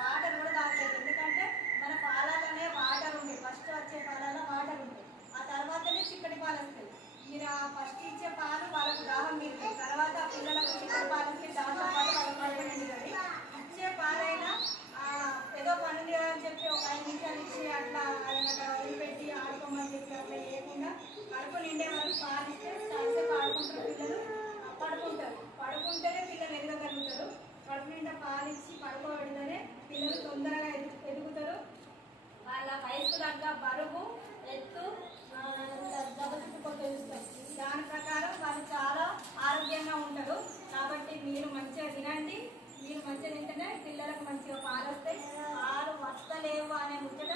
Water కూడా తాగలేదు. ఎందుకంటే మన పాలలోనే వాటర్ ఉంటాయి, ఫస్ట్ వచ్చే పాలలో వాటర్ ఉంటాయి, ఆ తర్వాతనే చిక్కటి పాలు వస్తాయి. మీరు ఆ ఫస్ట్ ఇచ్చే పాలు వాళ్ళకు దాహం తీరుతాయి, తర్వాత పిల్లలకు చిక్కటి పాలు వస్తాయి, దాంతో పాటు వాళ్ళకి కడుపు నిండుతుంది. ఇచ్చే పాలైనా ఏదో పని అని చెప్పి ఒక 5 నిమిషాలు ఇచ్చి అట్లా వదిలిపెట్టి ఆడుకోమని చెప్పి అట్లా చేయకుండా కడుపు నిండే వరకు పాలు ఇస్తే చాలాసేపు ఆడుకుంటారు పిల్లలు, పడుకుంటారు. పడుకుంటేనే పిల్లలు ఎదగలుగుతారు. కడుపు నిండా పాలు ఇచ్చి పడుకోబెడితేనే పిల్లలు తొందరగా ఎదుగుతారు. వాళ్ళ వయసుకు తగ్గ బరువు, ఎత్తు, దెబ్బతిట్టుకో తెలుస్తాయి. దాని ప్రకారం వాళ్ళు చాలా ఆరోగ్యంగా ఉంటారు. కాబట్టి మీరు మంచిగా తినండి. మీరు మంచిగా తింటేనే పిల్లలకు మంచిగా పాలు వస్తాయి. పాలు వస్తలేవు అనే ముచ్చట